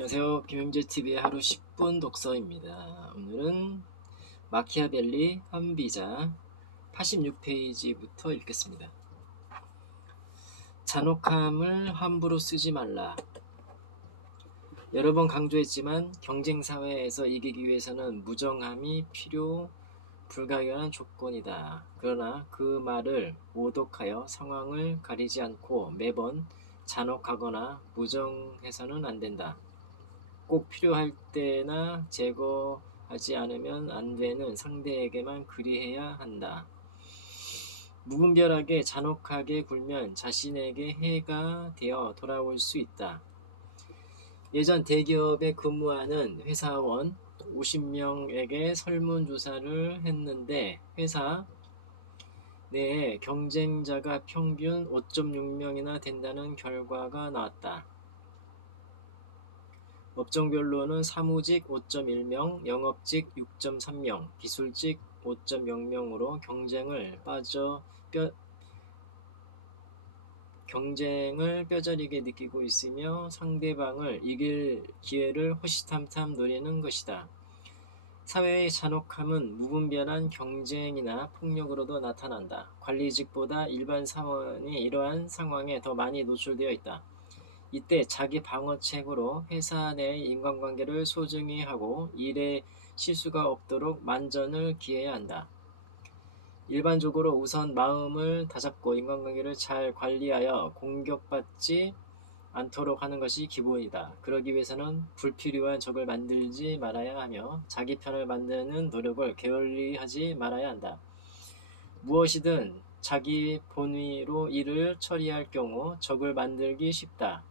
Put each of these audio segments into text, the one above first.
안녕하세요. 김영재TV의 하루 10분 독서입니다. 오늘은 마키아벨리 한비자 86페이지부터 읽겠습니다. 잔혹함을 함부로 쓰지 말라. 여러 번 강조했지만 경쟁사회에서 이기기 위해서는 무정함이 필요 불가결한 조건이다. 그러나 그 말을 오독하여 상황을 가리지 않고 매번 잔혹하거나 무정해서는 안 된다. 꼭 필요할 때나 제거하지 않으면 안 되는 상대에게만 그리해야 한다. 무분별하게 잔혹하게 굴면 자신에게 해가 되어 돌아올 수 있다. 예전 대기업에 근무하는 회사원 50명에게 설문조사를 했는데 회사 내에 경쟁자가 평균 5.6명이나 된다는 결과가 나왔다. 업종별로는 사무직 5.1명, 영업직 6.3명, 기술직 5.0명으로 경쟁을 뼈저리게 느끼고 있으며 상대방을 이길 기회를 호시탐탐 노리는 것이다. 사회의 잔혹함은 무분별한 경쟁이나 폭력으로도 나타난다. 관리직보다 일반 사원이 이러한 상황에 더 많이 노출되어 있다. 이때 자기 방어책으로 회사 내의 인간관계를 소중히 하고 일에 실수가 없도록 만전을 기해야 한다. 일반적으로 우선 마음을 다잡고 인간관계를 잘 관리하여 공격받지 않도록 하는 것이 기본이다. 그러기 위해서는 불필요한 적을 만들지 말아야 하며 자기 편을 만드는 노력을 게을리하지 말아야 한다. 무엇이든 자기 본위로 일을 처리할 경우 적을 만들기 쉽다.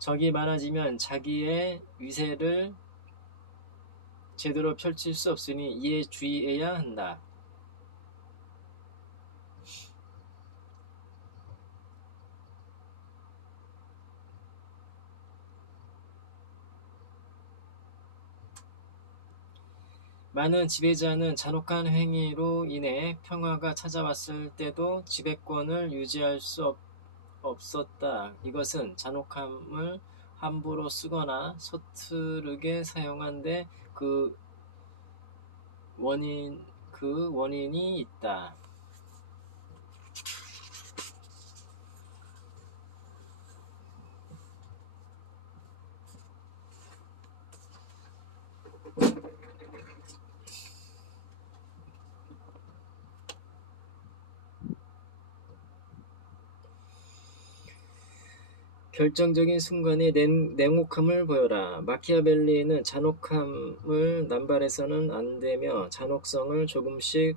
적이 많아지면 자기의 위세를 제대로 펼칠 수 없으니 이에 주의해야 한다. 많은 지배자는 잔혹한 행위로 인해 평화가 찾아왔을 때도 지배권을 유지할 수 없었다. 이것은 잔혹함을 함부로 쓰거나 서투르게 사용한 데 그 원인이 있다. 결정적인 순간에 냉혹함을 보여라. 마키아벨리는 잔혹함을 남발해서는 안 되며 잔혹성을 조금씩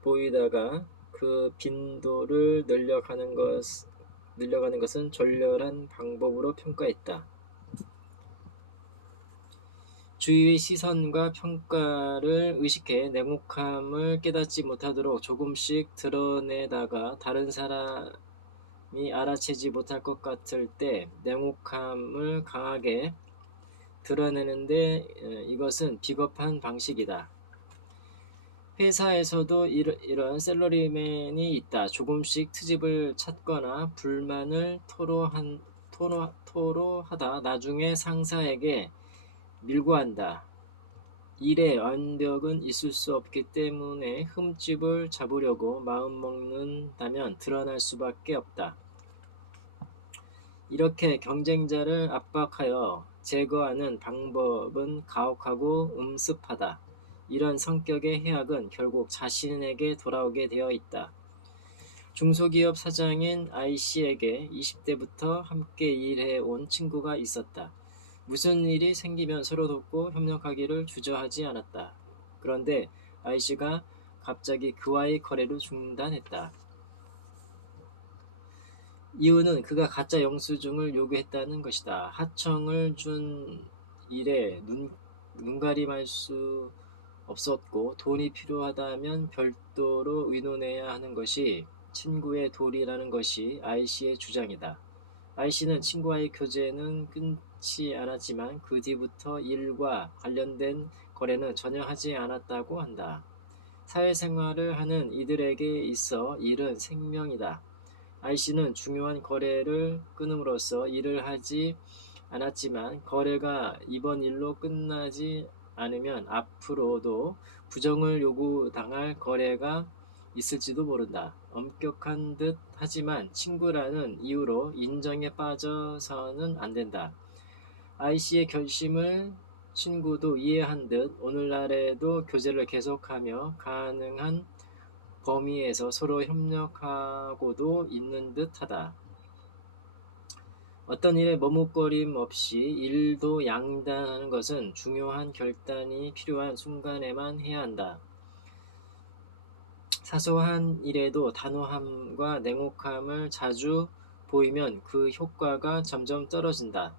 보이다가 그 빈도를 늘려가는 것은 졸렬한 방법으로 평가했다. 주위의 시선과 평가를 의식해 냉혹함을 깨닫지 못하도록 조금씩 드러내다가 다른 사람이 알아채지 못할 것 같을 때 냉혹함을 강하게 드러내는데 이것은 비겁한 방식이다. 회사에서도 이런 셀러리맨이 있다. 조금씩 트집을 찾거나 불만을 토로하다 나중에 상사에게 밀고 한다. 일에 완벽은 있을 수 없기 때문에 흠집을 잡으려고 마음먹는다면 드러날 수밖에 없다. 이렇게 경쟁자를 압박하여 제거하는 방법은 가혹하고 음습하다. 이런 성격의 해악은 결국 자신에게 돌아오게 되어 있다. 중소기업 사장인 I씨에게 20대부터 함께 일해온 친구가 있었다. 무슨 일이 생기면 서로 돕고 협력하기를 주저하지 않았다. 그런데 I씨가 갑자기 그와의 거래를 중단했다. 이유는 그가 가짜 영수증을 요구했다는 것이다. 하청을 준 일에 눈가림할 수 없었고 돈이 필요하다면 별도로 의논해야 하는 것이 친구의 도리라는 것이 I씨의 주장이다. I씨는 친구와의 교제는 끊지 않았지만 그 뒤부터 일과 관련된 거래는 전혀 하지 않았다고 한다. 사회생활을 하는 이들에게 있어 일은 생명이다. I씨는 중요한 거래를 끊음으로써 일을 하지 않았지만 거래가 이번 일로 끝나지 않으면 앞으로도 부정을 요구당할 거래가 있을지도 모른다. 엄격한 듯 하지만 친구라는 이유로 인정에 빠져서는 안 된다. 아이씨의 결심을 친구도 이해한 듯 오늘날에도 교제를 계속하며 가능한 범위에서 서로 협력하고도 있는 듯하다. 어떤 일에 머뭇거림 없이 일도 양단하는 것은 중요한 결단이 필요한 순간에만 해야 한다. 사소한 일에도 단호함과 냉혹함을 자주 보이면 그 효과가 점점 떨어진다.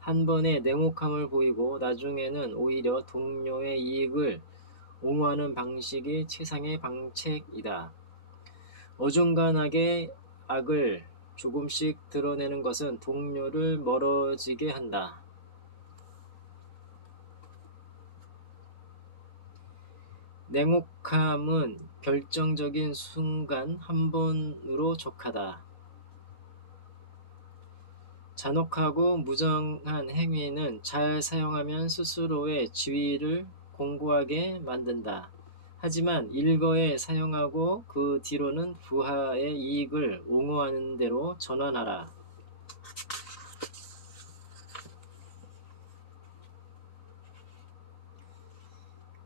한 번에 냉혹함을 보이고 나중에는 오히려 동료의 이익을 옹호하는 방식이 최상의 방책이다. 어중간하게 악을 조금씩 드러내는 것은 동료를 멀어지게 한다. 냉혹함은 결정적인 순간 한 번으로 족하다. 잔혹하고 무정한 행위는 잘 사용하면 스스로의 지위를 공고하게 만든다. 하지만 일거에 사용하고 그 뒤로는 부하의 이익을 옹호하는 대로 전환하라.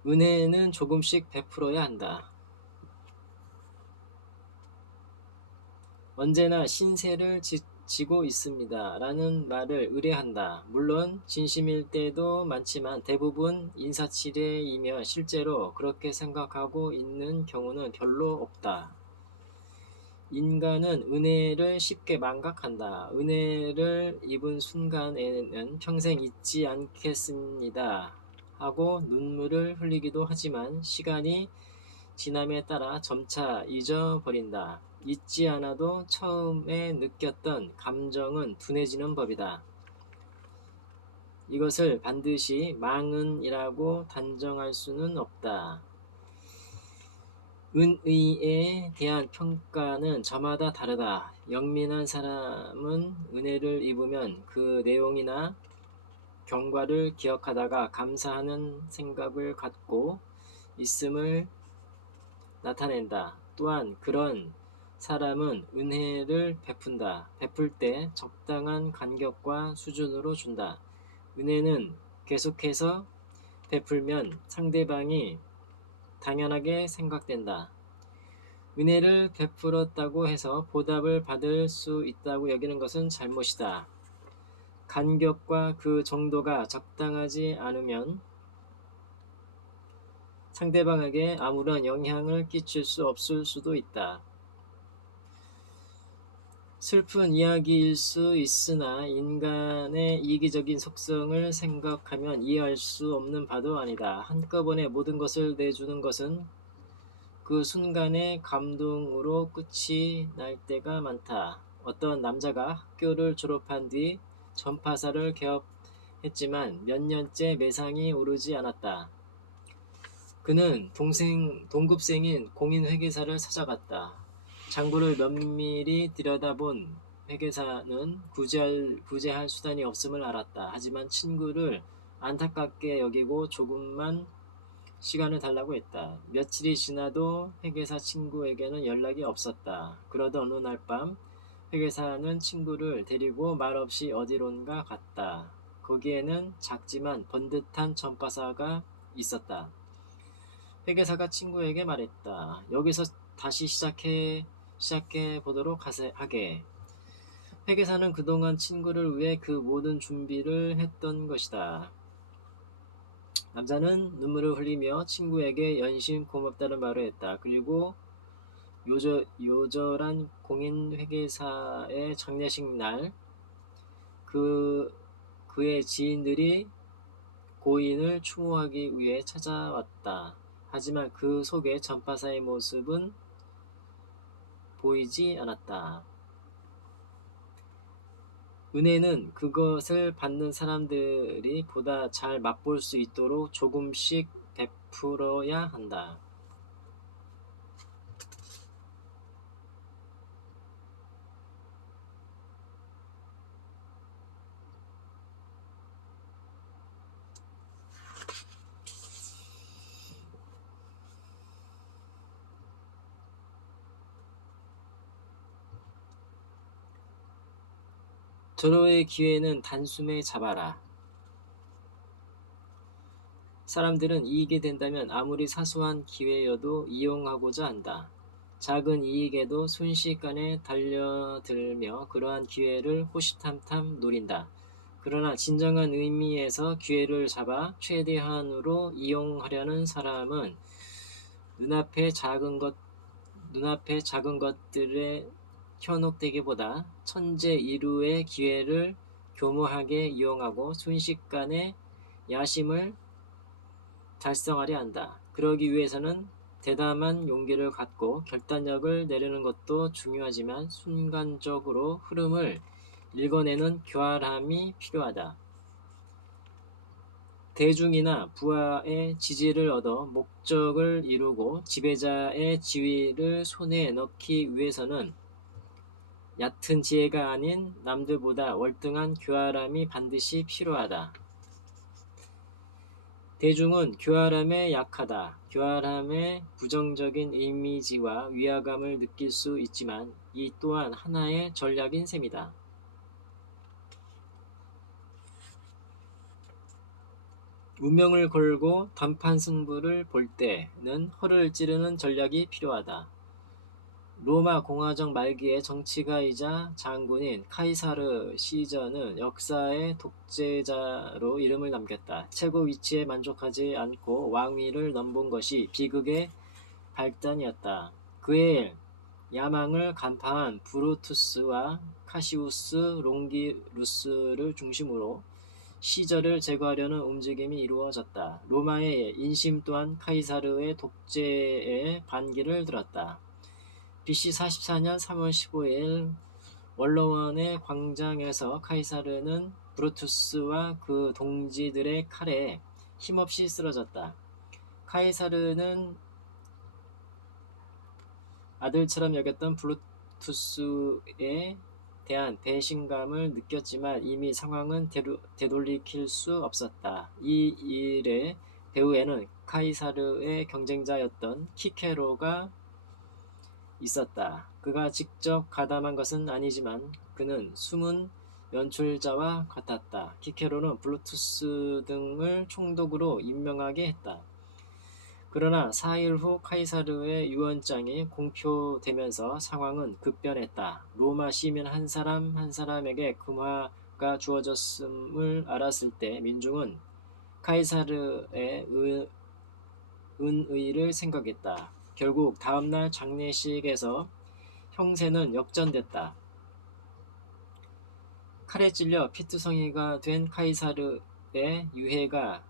은혜는 조금씩 베풀어야 한다. 언제나 신세를 지고 있습니다. 라는 말을 의뢰한다. 물론 진심일 때도 많지만 대부분 인사치레이며 실제로 그렇게 생각하고 있는 경우는 별로 없다. 인간은 은혜를 쉽게 망각한다. 은혜를 입은 순간에는 평생 잊지 않겠습니다. 하고 눈물을 흘리기도 하지만 시간이 지남에 따라 점차 잊어버린다. 잊지 않아도 처음에 느꼈던 감정은 둔해지는 법이다. 이것을 반드시 망언이라고 단정할 수는 없다. 은의에 대한 평가는 저마다 다르다. 영민한 사람은 은혜를 입으면 그 내용이나 경과를 기억하다가 감사하는 생각을 갖고 있음을 나타낸다. 또한 그런 사람은 은혜를 베푼다. 베풀 때 적당한 간격과 수준으로 준다. 은혜는 계속해서 베풀면 상대방이 당연하게 생각된다. 은혜를 베풀었다고 해서 보답을 받을 수 있다고 여기는 것은 잘못이다. 간격과 그 정도가 적당하지 않으면 상대방에게 아무런 영향을 끼칠 수 없을 수도 있다. 슬픈 이야기일 수 있으나 인간의 이기적인 속성을 생각하면 이해할 수 없는 바도 아니다. 한꺼번에 모든 것을 내주는 것은 그 순간의 감동으로 끝이 날 때가 많다. 어떤 남자가 학교를 졸업한 뒤 전파사를 개업했지만 몇 년째 매상이 오르지 않았다. 그는 동급생인 공인회계사를 찾아갔다. 장부를 면밀히 들여다본 회계사는 구제할 수단이 없음을 알았다. 하지만 친구를 안타깝게 여기고 조금만 시간을 달라고 했다. 며칠이 지나도 회계사 친구에게는 연락이 없었다. 그러던 어느 날 밤 회계사는 친구를 데리고 말없이 어디론가 갔다. 거기에는 작지만 번듯한 전파사가 있었다. 회계사가 친구에게 말했다. 여기서 다시 시작해 보도록 하게. 회계사는 그동안 친구를 위해 그 모든 준비를 했던 것이다. 남자는 눈물을 흘리며 친구에게 연신 고맙다는 말을 했다. 그리고 요절한 공인회계사의 장례식 날 그의 지인들이 고인을 추모하기 위해 찾아왔다. 하지만 그 속에 전파사의 모습은 보이지 않았다. 은혜는 그것을 받는 사람들이 보다 잘 맛볼 수 있도록 조금씩 베풀어야 한다. 절호의 기회는 단숨에 잡아라. 사람들은 이익이 된다면 아무리 사소한 기회여도 이용하고자 한다. 작은 이익에도 순식간에 달려들며 그러한 기회를 호시탐탐 노린다. 그러나 진정한 의미에서 기회를 잡아 최대한으로 이용하려는 사람은 눈앞의 작은 것들에 현혹되기보다 천재일우의 기회를 교묘하게 이용하고 순식간에 야심을 달성하려 한다. 그러기 위해서는 대담한 용기를 갖고 결단력을 내리는 것도 중요하지만 순간적으로 흐름을 읽어내는 교활함이 필요하다. 대중이나 부하의 지지를 얻어 목적을 이루고 지배자의 지위를 손에 넣기 위해서는 얕은 지혜가 아닌 남들보다 월등한 교활함이 반드시 필요하다. 대중은 교활함에 약하다. 교활함의 부정적인 이미지와 위화감을 느낄 수 있지만 이 또한 하나의 전략인 셈이다. 운명을 걸고 단판 승부를 볼 때는 허를 찌르는 전략이 필요하다. 로마 공화정 말기의 정치가이자 장군인 카이사르 시저는 역사의 독재자로 이름을 남겼다. 최고 위치에 만족하지 않고 왕위를 넘본 것이 비극의 발단이었다. 그의 야망을 간파한 브루투스와 카시우스 롱기루스를 중심으로 시저를 제거하려는 움직임이 이루어졌다. 로마의 인심 또한 카이사르의 독재에 반기를 들었다. BC 44년 3월 15일 원로원의 광장에서 카이사르는 브루투스와 그 동지들의 칼에 힘없이 쓰러졌다. 카이사르는 아들처럼 여겼던 브루투스에 대한 배신감을 느꼈지만 이미 상황은 되돌이킬 수 없었다. 이 일의 배후에는 카이사르의 경쟁자였던 키케로가 있었다. 그가 직접 가담한 것은 아니지만 그는 숨은 연출자와 같았다. 키케로는 블루투스 등을 총독으로 임명하게 했다. 그러나 4일 후 카이사르의 유언장이 공표되면서 상황은 급변했다. 로마 시민 한 사람 한 사람에게 금화가 주어졌음을 알았을 때 민중은 카이사르의 은의를 생각했다. 결국 다음날 장례식에서 형세는 역전됐다. 칼에 찔려 피투성이가 된 카이사르의 유해가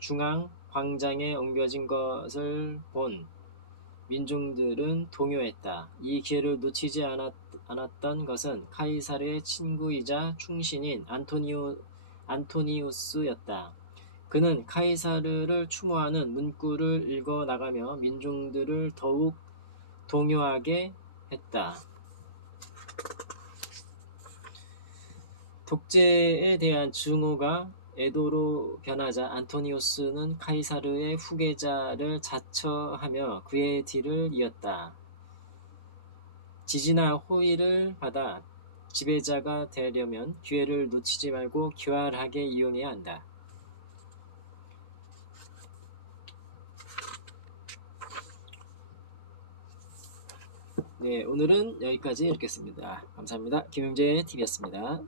중앙 광장에 옮겨진 것을 본 민중들은 동요했다. 이 기회를 놓치지 않았던 것은 카이사르의 친구이자 충신인 안토니우스였다. 그는 카이사르를 추모하는 문구를 읽어 나가며 민중들을 더욱 동요하게 했다. 독재에 대한 증오가 애도로 변하자 안토니우스는 카이사르의 후계자를 자처하며 그의 뒤를 이었다. 지지나 호의를 받아 지배자가 되려면 기회를 놓치지 말고 교활하게 이용해야 한다. 네, 오늘은 여기까지 읽겠습니다. 감사합니다. 김용재 TV였습니다.